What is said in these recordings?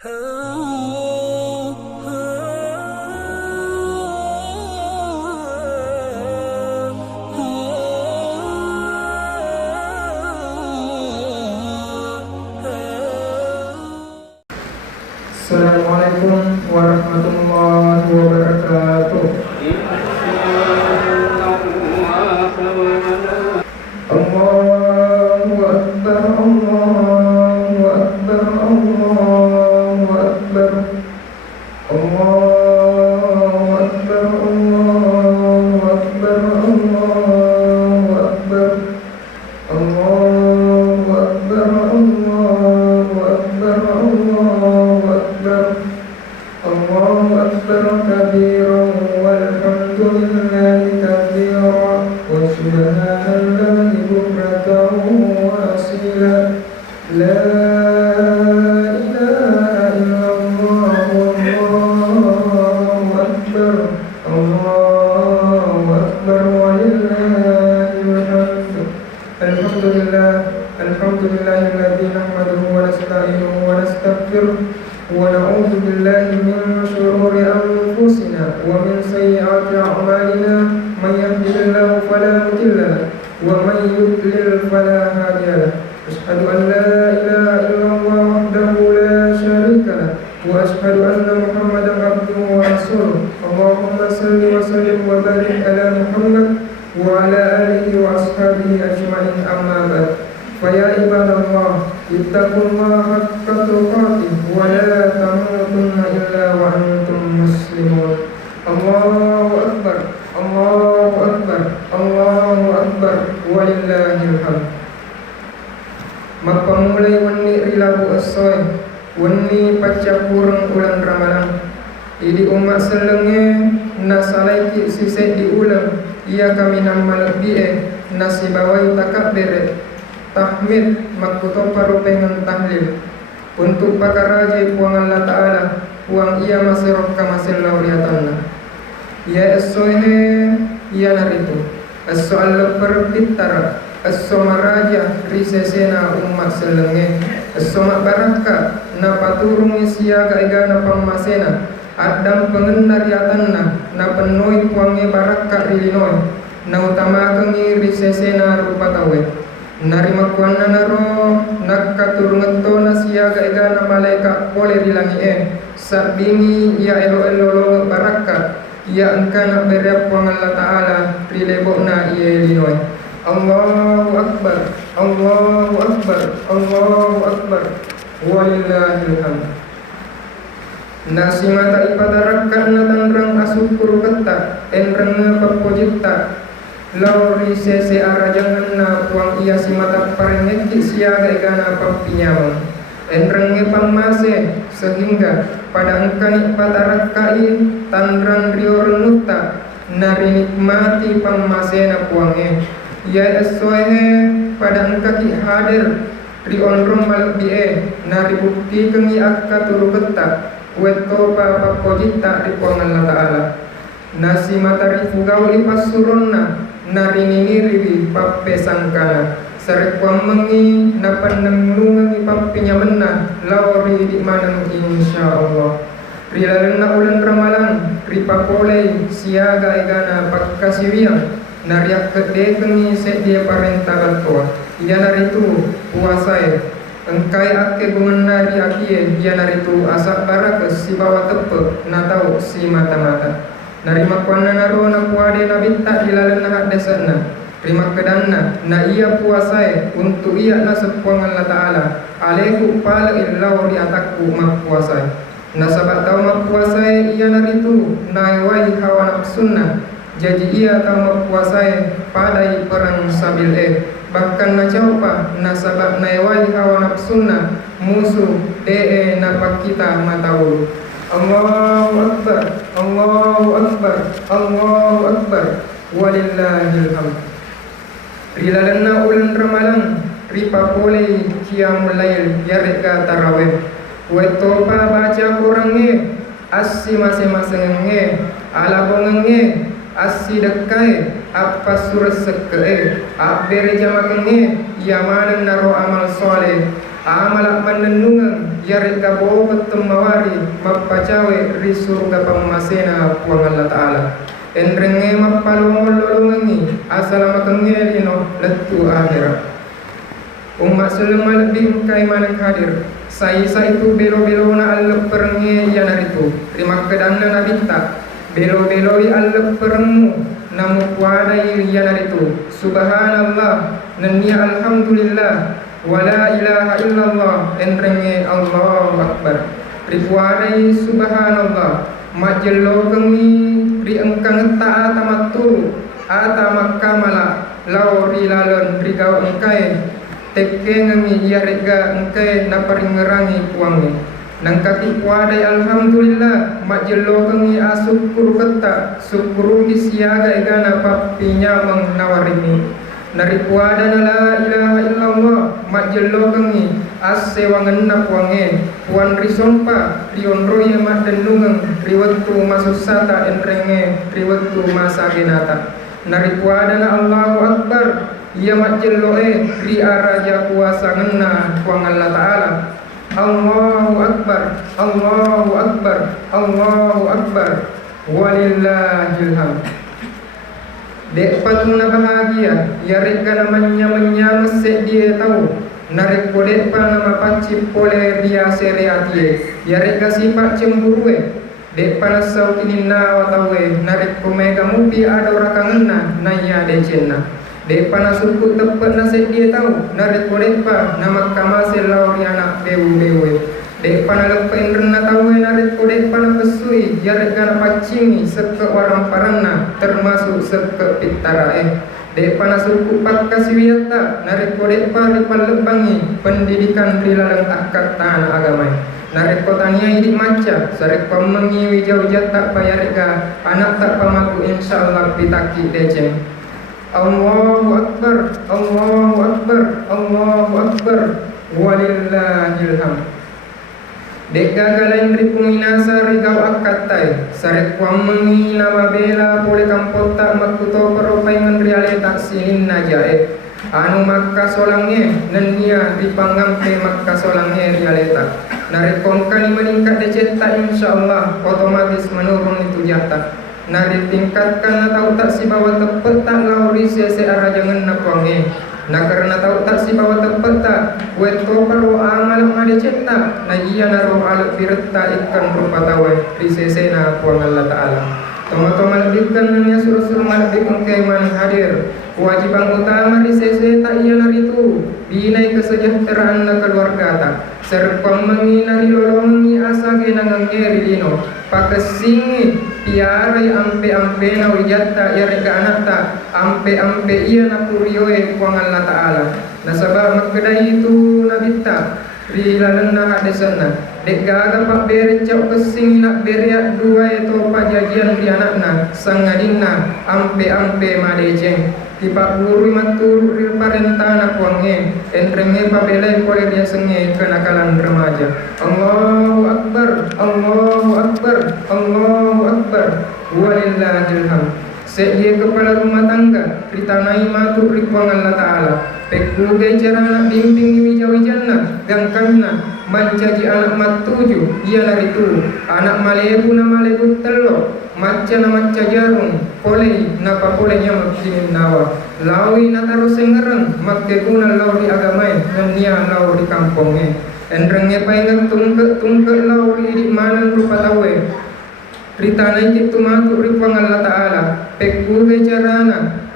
Assalamualaikum warahmatullahi wabarakatuh. Allahu Akbar, Allahu Akbar, Allahu Akbar, Allahu Akbar, Allahu Akbar, Allahu Akbar, Allahu Akbar, Allahu Akbar, Allahu Akbar, Allahu Akbar kabiran walhamdulillahi katsiran wa subhanallahi bukratan wa asila. La ilaha illallah wallahu akbar, Allahu akbar walillahil hamd. Alhamdulillahilladzi nahmaduhu wa nasta'inuhu wa nastaghfiruh wa na'udzu billahi min shururi anfusina wa min sayyiati a'malina. Man yahdihillahu fala mudilla lahu wa man yudlil fala hadiya lahu. Asyhadu an la ilaha illallah wahdahu la syarika lahu wa asyhadu anna Muhammadan abduhu wa rasuluh. Allahumma shalli wa sallim wa barik ala Muhammad wa ala alihi wa ashabihi ajma'in, amma ba'd. Faya ibadallah, ittaqullaha haqqa tuqatih wa la tamutunna illa wa antum muslimun. Allahu akbar, Allahu akbar, Allahu akbar walillahil hamd. Mapamulay wani rilabu asoy wani pacapurang ulan ramadan. Idi umat selenge nasalaiki sisek di ulang ia kami namal bi'e nasibawai takak bere tahmid makuto parupengan tahlil untuk pakaraje puang Allah Ta'ala puang ia masirok kamasil lauriatanna ya esohe ia naritu esoal leper pitara esomaraja risesena umat selenge esomak baraka na paturung siaga egana pangmasena adam pengenariatanna na penoi puange baraka rilinoi na utamakangi risesena rupatawe narima kuanna naro nakaturunganto na siaga egana malaika pole dilangi sabini ya elo baraka ya engkana berep puang Allah Ta'ala rilebokna ia linoi. Allahu Akbar, Allahu Akbar, Allahu Akbar walillahil hamd. Nasi mata ipadarakkan na tanrang asukuru kata enrang papojita lauri sese arajangan na puang iya si mata parengeki siaga egana pampinyaman enrang pamase sehingga pada engkani padarakkai tanrang riorenuta narinikmati pamasena puange ya esoehe pada engkaki hadir rionrong malbie nari bukti kengi akka turu keta weto pa pojita di puang Allah Ta'ala nasi matari fugau lipas suronna nari ningiri pape sangkana sarekuang mengi napan nenglungangi papinya menah lauri di manang insyaallah rilalena ulan ramalan ripa pole siaga egana pakkasiwiang nariak kede kengi sedia parenta baltoa ia naritu puasai engkai ake bungenari akie ia naritu asak baraka si bawa tepe natau si mata-mata narima kuana naro na puade na binta dilalena hak desana terima kedanna na ia puasai untuk ia na sepuang Allah Ta'ala aleku pala illau di atakku mak puasai na sabat tau mak puasai ia naritu na wai hawa nafsunna jadi ia tau mak puasai padai perang sabil bahkan na jaupa na sabat na wai hawa nafsunna musuh napak kita matau. Allahu Akbar, Allahu Akbar, Allahu Akbar walillahil hamd. Rilalena ulan ramalan ripa pole qiyamul lail yareka tarawih weto pa baca kurange assi masing-masing ala bongenge assi dekai apa surat seke abere jamakenge yamanan naro amal soleh amalak manenungan yarik gabo betemawari mapacawe ri surga pamamasena puang Allah Ta'ala enrenge mapalongololongangi asal makengelino letu akhirat. Umat selama lebih kai manak hadir Saisa itu belo-belo na Allah perenge yana itu terima kedana nabita belo-beloi Allah peremu namu kuadai yana itu subhanallah nania alhamdulillah wala ilaha illallah enrenge Allahu akbar ripuadai subhanallah majello kengi ri engkang taata matu ata makamala lau ri lalon ri gaw engkai tekke ngangi iya rega engkai naparingerangi puangi nang kaki kuadai alhamdulillah majello kengi asukuru kata sukuru disiaga egana papinya mengnawarini nari kuada la ilaha illallah majello kengi asse wangenna puange puan risompa rionroye mak denungang riwettu masusata enrenge riwettu masagenata nari kuada Allahu akbar ia majelloe ri araja kuasa ngenna puang Allah Ta'ala Allahu akbar Allahu akbar Allahu akbar walillahil hamd. Dek patuna bahagia yarik namanya menyames dia tahu narik kodek pa nama pacip pole dia seriatie yarik sifat cemburue dek panas sau kini nawa tawe narik komega mupi ada rakangenna naya decenna dek panas suku tepet nasib dia tahu narik kodek pa nama kamase lauri anak bewu dek pana lepain rena tahu narik kodek pana pesui yarik gana pacingi seke warang parangna termasuk seke pitarae dek pana suku pat kasiwiata narik kodek pa ripal lebangi pendidikan rilalang akad tanah agamai narik kotania idik maca sarek pamengi wijau-wijat tak payarik ga anak tak pamaku insyaallah pitaki deceng Allahu akbar Allahu akbar Allahu akbar walillahil hamd. Dek gagalain ripung inasa rigau akatai sarek pamengi nama bela pole kampota makuto peropaingan realita sinin najae anu makka solangnya nenia dipanggampe makka solangnya realita narik kongkali meningkat decetak insyaallah otomatis menurun itu jatah narik tingkatkan tahu tak si bawa tepet tak lauri sese arah jangan napange nah karena tahu tak si bawa tepet tak weto perlu amal ngade cetak nah iya naruh alat firta ikan rupa tawai di sese na puang Allah Ta'ala toma-toma lebihkan nanya suruh-suruh malabikun keiman hadir kewajiban utama di sese tak iya naritu binai kesejahteraan na keluarga tak serpang menginari lolongi asa genang ngeri dino pakesingi piarai ampe-ampe na wijatta yarega anakta ampe-ampe iya na kurioe puang Allah Ta'ala nasabah magkedai itu nabita rilalan na hadesana dek gaga pak bere cau kesing nak beriak dua itu pajajian di anakna sangadina ampe-ampe madejeng tipak guru matur ril parentana puange entrenge papelai pole dia senge kenakalan remaja Allahu akbar Allahu akbar Allahu akbar walillahil hamd. Seje kepala rumah tangga ritanai matur ripuang Allah Ta'ala pekuge cara bimbing wijau-wijana gangkangna mancaji anak matuju iya naritu anak malebu na malebu telo maca na maca jarum polei napa polenya makinin nawa lawi na taruh sengereng makke guna lauri agamai nania lauri kampongnya enrengnya paingat tungke lauri di mana rupa tawe ritanai itu matur ripuang Allah Ta'ala pekuge carana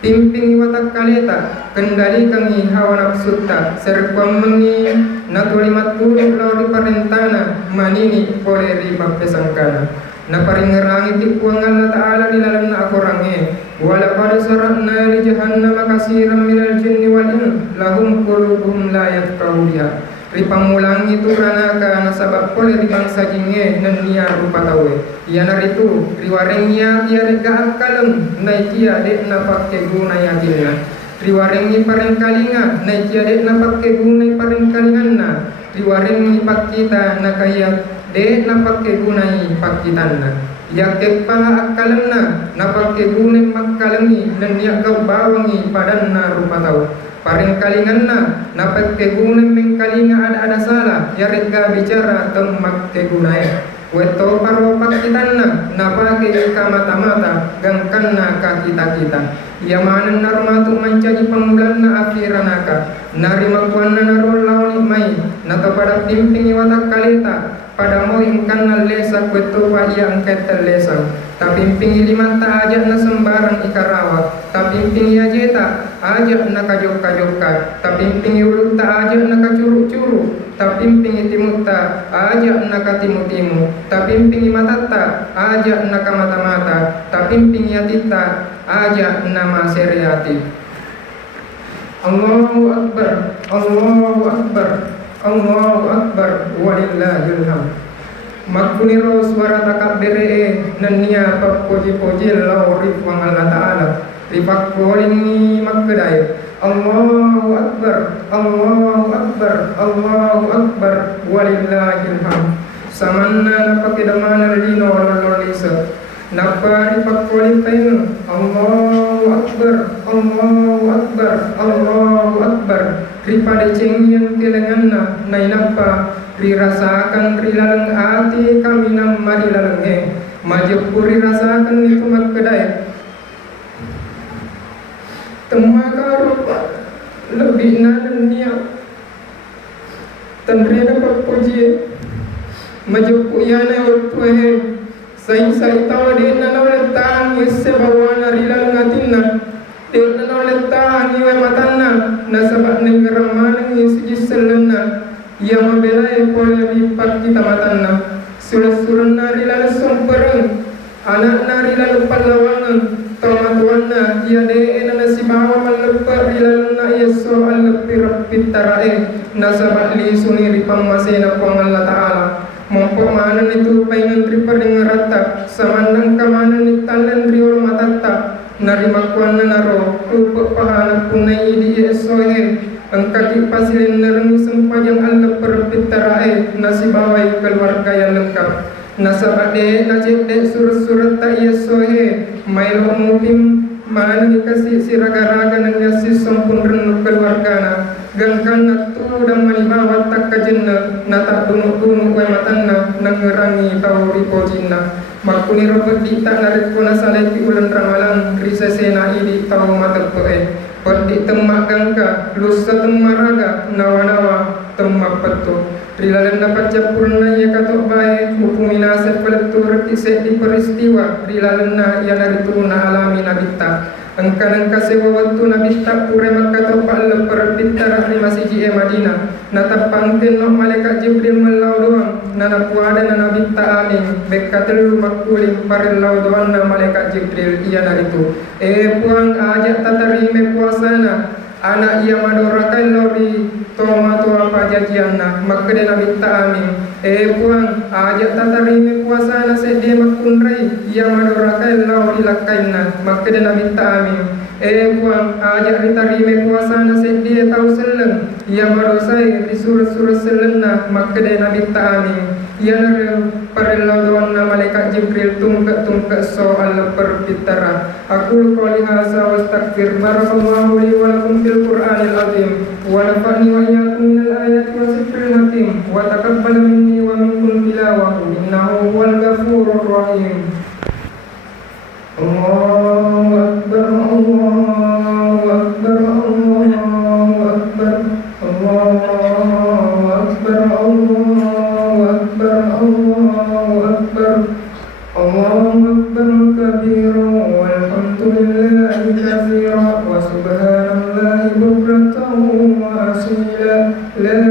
pimping watak kaleta kendalikan hawa nafsu tak serpam mengi natulimat pulih lauri parentana manini pole riba pesangkana na paringerangi tipuang Allah Ta'ala di dalam na akorange wala pada saratna li jahannam kasiran minal jinni wal in lahum qulubuhum la yafqahu biha ripamulangi turanaka nasabab pole ribangsa jinge nenia rupa tawe ia naritu riwarengnya ia rega akalem naikia dek napakke guna yakinna riwarengi parengkalinga naikia dek napakke guna parengkalinganna riwarengi pakita nakaya dek napakke gunai pakitanna ia kepaha akalemna napakke guna makkalemi nenia kau bawangi padanna rupa tawe paring kalinganna napat kegunan mengkalinga ada salah yarega bicara temak kegunai weto paro pakitanna napake kamata-mata gangkanna ka kita-kita yamanan narmatu mencari pangbulanna akhiranaka nari magwanna narolaw ni may natapada pimping iwatak kalita pada mo ingkan lesak weto pa iya angket lesang tapimping ilimata aja na sembarang ikarawat tapimping iya jeta aja na kajok-kajokkan tapimping iuluta aja na kacuru-curu tapimping itimutta aja na katimu-timu tapimping imatata aja na kamata-mata tapimping yatita aja na maseriati. Allahu Akbar, Allahu Akbar, Allahu Akbar, walillahil hamd. Magpuniro suara takabere nania papuji-puji lau rifwang Allah Ta'ala ripak koling magkedai Allahu Akbar, Allahu Akbar, Allahu Akbar, walillahil hamd. Samanna napakidamana lino lololisa napari pakkoling tayo Allahu Akbar, Allahu Akbar, Allahu Akbar. Ripada cengyan tilenganna nainapa rirasakan rilalang ati kami nam marilalang majapuri rasakan itu magkedai temakarup lebih nanan niya tanrena papuji majapuyana urtuhe sai tawa de nanawle tang yesse bawana rilalang atinna de nanawle tang iwe matanna nasabat nengeramana yesijiselna ia membela pole ripak kita matanna surat-surat nari lalu sempereng anak nari lalu palawangan tomatuanna ia de nasi bawa meleper lalu na ia soal lepir pitarae nasabat li suni ripang masena puang Allah Ta'ala mampu mana itu pengen triper dengan rata samandang kamana ni talan riol matata nari makuan naro rupa pahana punai di esohe angkati pasilin nereng sempajang Allah perpitarae nasi bawai keluarga yang lengkap nasabade najik de surat-surat tak esohe mailo mupim mana dikasih siraga-raga nang nasi sampun renuk keluargana gangkan natu dan manibawa tak kajenna nata dunuk-dunuk we matanna nangerangi tau ripojinna makuni robot dita narik kuna salai ulan ramalan risesena idi tau matepe perdi temak gangka lusa temaraga nawa-nawa temak petu rilalan dapat japurna ya katok bae hukumi nasib peletur kisah di peristiwa rilalan na ya narituna alami nabita angkan sewa waktu Nabi tak pura maka topak leper bitara di masjid Madinah nata pangtin no malaikat Jibril melau doang nana puada nana Nabi tak amin bekatelu makulim parlau doang na malaikat Jibril ia naritu puang ajak tatarime puasana anak ia madorakan lori toma to apa jajianna maka de Nabi tak amin puang ajak tatarime puasana sedih makunrai ia madorakan lori lakainna maka de Nabi tak amin puang ajak ditarime puasana sedih tahu seleng ia madosai di surat-surat selengna maka de Nabi tak amin ia nare parellau doang na malaikat Jibril tungkat soal perpitara aku qouli hadza wa astaghfir barakallahu li wa lakum fil qur'anil azim wa nafa'ni wa iyyakum minal ayati wa zikril hakim wa taqabbal minni wa minkum tilawahu innahu huwal ghafurur rahim. Allahu akbar, Allahu akbar, Allahu akbar, Allahu akbar, Allahu akbar, Allahu akbar, Allahu akbar kabira walhamdulillahi katsira wa subhanallahi bukratan wa asila la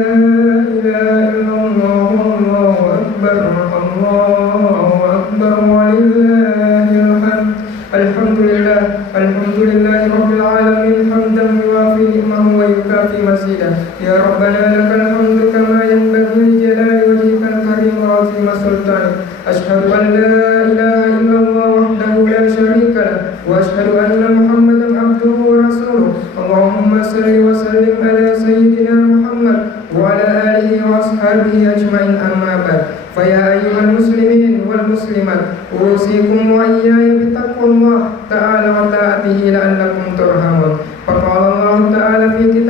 ilaha illallah Allahu akbar, Allahu akbar walillahil hamd. Alhamdulillah, alhamdulillahi rabbil alamin hamdan yuwafi ni'mahu wa yukafi masidah. Ya Rabbana lakal hamdu kama yanbaghi li jalali wajhikal karim wa 'azimi sultanik. Asyhadu an la ilaha illallah wahdahu la syarika lah wa asyhadu anna Muhammadan abduhu wa rasuluh. Allahumma salli wa sallim ala sayyidina Muhammad wa ala alihi wa ashabihi ajma'in amma ba'd. Fa ya ayyuhal muslimin wal muslimat usikum wa iyaya bitaqwallah ta'ala wa ta'atihi la'allakum turhamun. Faqala Allah ta'ala fi kitab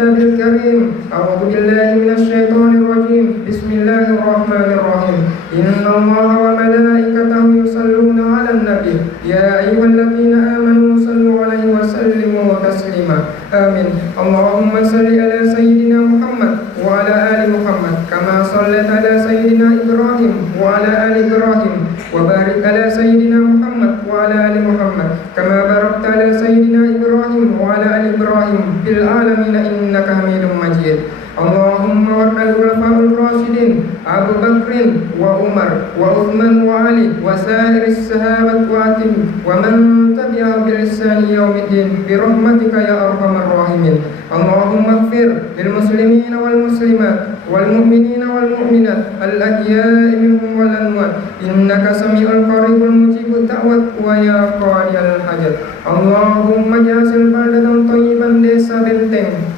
Innallaha wa malaikatahu yusalluna 'alan nabi ya ayyuhalladzina amanu sallu 'alaihi wa sallimu taslima. Amin. Allahumma salli ala sayyidina Muhammad wa ala ali Muhammad kama shallaita ala sayyidina Ibrahim wa ala ali Ibrahim wa barik ala sayyidina Muhammad wa ala ali Muhammad kama barakta ala sayyidina Ibrahim wa ala ali Ibrahim fil alamin innaka Hamidum Majid. Allahumma warhal khulafa'ur rasyidin Abu Bakrin wa Umar wa Uthman wa Ali wa sa'iris sahabat wa atim wa man tabi'ahum bil ihsani yaumiddin bi rahmatika ya arhamar rahimin. Allahumma ighfir lil muslimin wal muslimat wal mu'minin wal mu'minat al ahya'i minhum wal amwat innaka sami'ul qaribul mujibud da'wat wa ya qadiyal hajat. Allahumma jasil baldatan thayyiban desa Benteng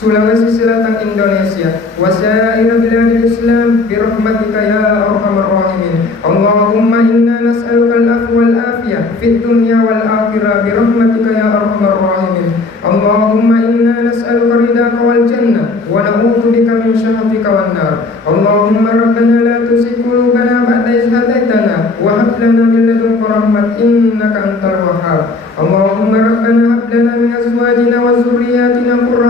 Sulawesi Selatan Indonesia wa sa'ira biladil Islam bi rahmatika ya arhamar rahimin. Allahumma inna nas'aluka al-'afwa wal afiyah fid dunya wal akhirah bi rahmatika ya arhamar rahimin. Allahumma inna nas'aluka ridaka wal jannah wa na'udzu bika min syahhatika wan nar. Allahumma rabbana la tuzigh qulubana ba'da idh hadaitana wa hab lana min ladunka rahmah innaka antal wahhab. Allahumma rabbana hab lana min azwajina wa dhurriyyatina qurrata